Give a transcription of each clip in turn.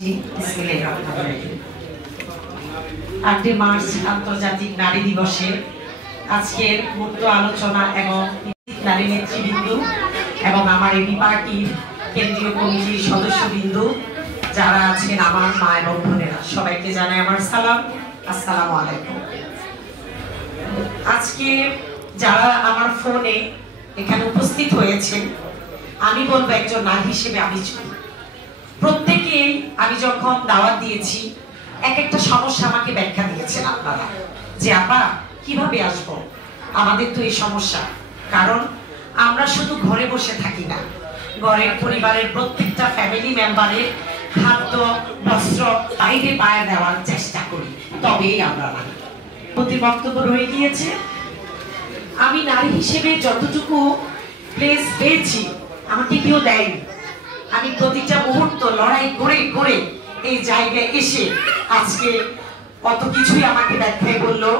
8 March আন্তর্জাতিক নারী দিবসে আজকের মুক্ত আলোচনা এবং নারী নেতৃবৃন্দ এবং আমার এবি পার্টির কেন্দ্রীয় কমিটির সদস্যবৃন্দ যারা আছেন আমার মা এবং বোনেরা সবাইকে জানাই আমার সালাম। আসসালামু আলাইকুম। আজকে যারা আমার ফোনে এখানে উপস্থিত হয়েছেন আমি বলবো একজন নারী হিসেবে আমি প্রত্যেকেই আমি যখন দাওয়াত দিয়েছি এক একটা সমস্যা আমাকে ব্যাখ্যা দিয়েছেন আপনারা যে আপা কিভাবে আসবো, আমাদের তো এই সমস্যা, কারণ আমরা শুধু ঘরে বসে থাকি না, ঘরের পরিবারের প্রত্যেকটা ফ্যামিলি মেম্বারের খাদ্য বস্ত্র বাইরে পায়ে দেওয়ার চেষ্টা করি, তবেই আমরা নারী। প্রতি বক্তব্য রয়ে গিয়েছে, আমি নারী হিসেবে যতটুকু প্লেস পেয়েছি আমাকে কেউ দেয়নি। আমি প্রতিটা মুহূর্ত লড়াই করে করে এই জায়গায় এসে আজকে কত কিছুই আমাকে ব্যাখ্যায় বললো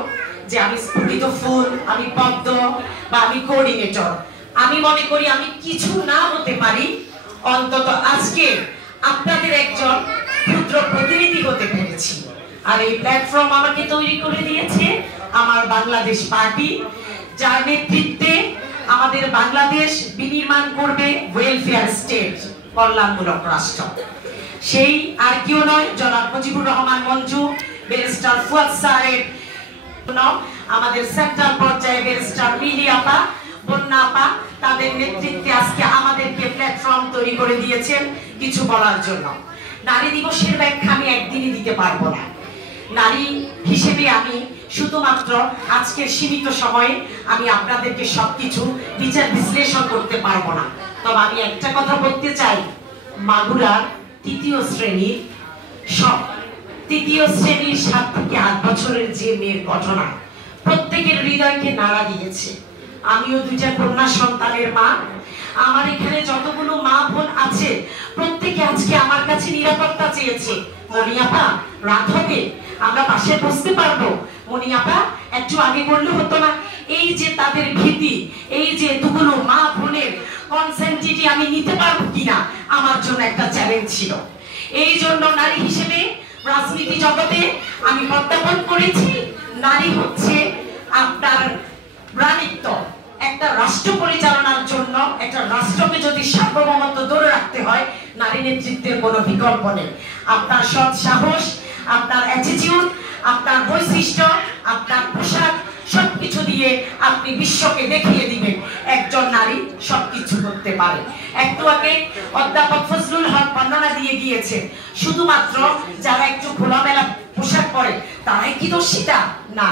যে আমি স্ফুটিত ফুল, আমি পদ্ম বা আমি কোঅর্ডিনেটর। আমি মনে করি আমি কিছু না হতে পারি, অন্তত আজকে আপনাদের একজন ক্ষুদ্র প্রতিনিধি হতে পেরেছি। আর এই প্ল্যাটফর্ম আমাকে তৈরি করে দিয়েছে আমার বাংলাদেশ পার্টি, যার নেতৃত্বে আমাদের বাংলাদেশ বিনির্মাণ করবে ওয়েলফেয়ার স্টেট, কল্যাণমূলক রাষ্ট্র। সেই আর কেউ নয়, জনাব মুজিবুর রহমান মঞ্জু, ব্যারিস্টার ফুয়াদ স্যারের, আমাদের সেন্ট্রাল পর্যায়ে ব্যারিস্টার মিলি আপা, বন্যা আপা, তাদের নেতৃত্বে আজকে আমাদেরকে প্ল্যাটফর্ম তৈরি করে দিয়েছেন কিছু বলার জন্য। নারী দিবসের ব্যাখ্যা আমি একদিনই দিতে পারবো না। নারী হিসেবে আমি শুধুমাত্র আজকের সীমিত সময়ে আমি আপনাদেরকে সবকিছু বিচার বিশ্লেষণ করতে পারবো না। তবে আমি একটা কথা বলতে চাই, মাগুরার তৃতীয় শ্রেণীর 7 থেকে 8 বছরের যে মেয়ের ঘটনা প্রত্যেকের হৃদয়কে নাড়া দিয়েছে। আমিও 2টা কন্যা সন্তানের মা, আমার এখানে যতগুলো মা বোন আছে প্রত্যেকে আজকে আমার কাছে নিরাপত্তা চেয়েছে। মনিয়াপা রাত হবে, আমরা পাশে বসতে পারবো, মনিয়াপা একটু আগে করলে হতো না। এই যে তাদের ভীতি, এই যে এতগুলো মা বোনের কনসেন্ট্রিটি আমি নিতে পারবো কিনা আমার জন্য একটা চ্যালেঞ্জ ছিল। এই জন্য নারী হিসেবে রাজনীতি জগতে আমি প্রত্যাপন করেছি, নারী হচ্ছে আপনার রানীত্ব। একটা রাষ্ট্র পরিচালনার জন্য একটা রাষ্ট্রকে যদি সার্বভৌমত্ব ধরে রাখতে হয়, নারী নেতৃত্বের কোনো বিকল্প নেই। আপনার সৎ সাহস, আপনার অ্যাটিটিউড, আপনার বৈশিষ্ট্য, আপনার পোশাক সবকিছু দিয়ে আপনি বিশ্বকে দেখিয়ে দিবেন একজন নারী সবকিছু করতে পারে। একটু আগে অধ্যাপক ফজলুল হক বর্ণনা দিয়ে গিয়েছে, শুধুমাত্র যারা একটু খোলামেলা পোশাক পরে তারাই কি দোষিতা না,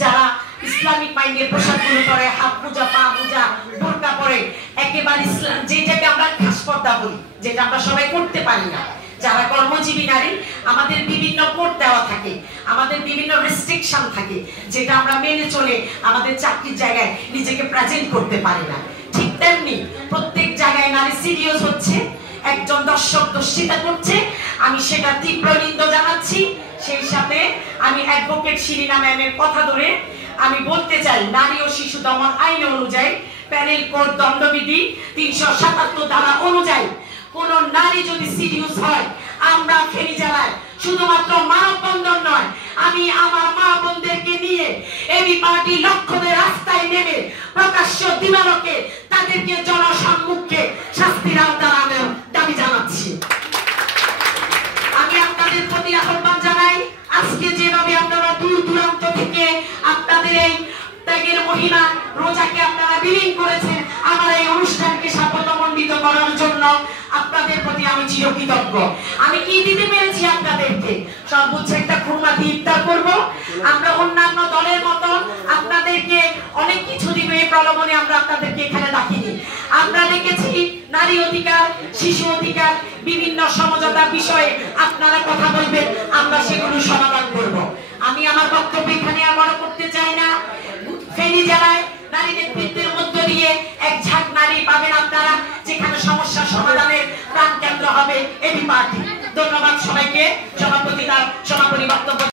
যারা ইসলামিক মাইন্ডের পোশাকগুলো পরে, হাত মোজা, পা মোজা, বোরকা পরে, একেবারে ইসলাম যেটাকে আমরা খাস পর্দা বলি, যেটা আমরা সবাই করতে পারি না, যারা কর্মজীবী নারী, আমাদের বিভিন্ন কোড দেওয়া থাকে, আমাদের বিভিন্ন রেস্ট্রিকশন থাকে, যেটা আমরা মেনে চলে আমাদের চাকরির জায়গায় নিজেকে প্রেজেন্ট করতে পারি না। ঠিক তেমনি প্রত্যেক জায়গায় নারী সিরিয়াস হচ্ছে, একজন দর্শক দর্শিতা করছে, আমি সেটা তীব্র নিন্দা জানাচ্ছি। সেই সাথে আমি অ্যাডভোকেট শিরিনা ম্যামের কথা ধরে আমি বলতে চাই, নারী ও শিশু দমন আইন অনুযায়ী প্যানেল কোড দণ্ডবিধি 377 ধারা অনুযায়ী কোন নারী যদি সিরিয়াস হয়, আমরা ফেনী জেলায় শুধুমাত্র মানববন্ধন নয়, আমি আমার মা বোনদেরকে নিয়ে এবি পার্টি লক্ষ্যদের রাস্তায় নেমে প্রকাশ্য দিবালোকে তাদেরকে জনসম্মুখে শাস্তির আওতায় আনার দাবি জানাচ্ছি। আমি আপনাদের প্রতি আহ্বান জানাই, আজকে যেভাবে আপনারা দূর দূরান্ত থেকে আপনাদের এই ত্যাগের মহিমা রোজাকে আপনারা বিলীন করেছেন, আমার এই অনুষ্ঠানকে সাফল্যমণ্ডিত করার জন্য আপনাদের প্রতি আমি চিরকৃতজ্ঞ। আমি কি দিতে পেরেছি আপনাদেরকে? সর্বোচ্চ একটা খুরমা দিয়ে ইফতার করবো। আমরা অন্যান্য দলের মতো আপনাদেরকে অনেক কিছু দিব এই প্রলোভনে আমরা আপনাদেরকে এখানে ডাকিনি। আমরা দেখেছি নারী অধিকার, শিশু অধিকার, বিভিন্ন সমঝোতা বিষয়ে আপনারা কথা বলবেন, আমরা সেগুলো সমাধান করব। আমি আমার বক্তব্য এখানে আর বড় করতে চাই না। ফেনী জেলায় নারী নেতৃত্বের মধ্য দিয়ে এক ঝাঁক নারী পাবেন আপনারা, যেখানে সমস্যা সমাধানের প্রাণকেন্দ্র হবে এবি পার্টি। ধন্যবাদ সবাইকে। সভাপতি তার সমাপনী বক্তব্য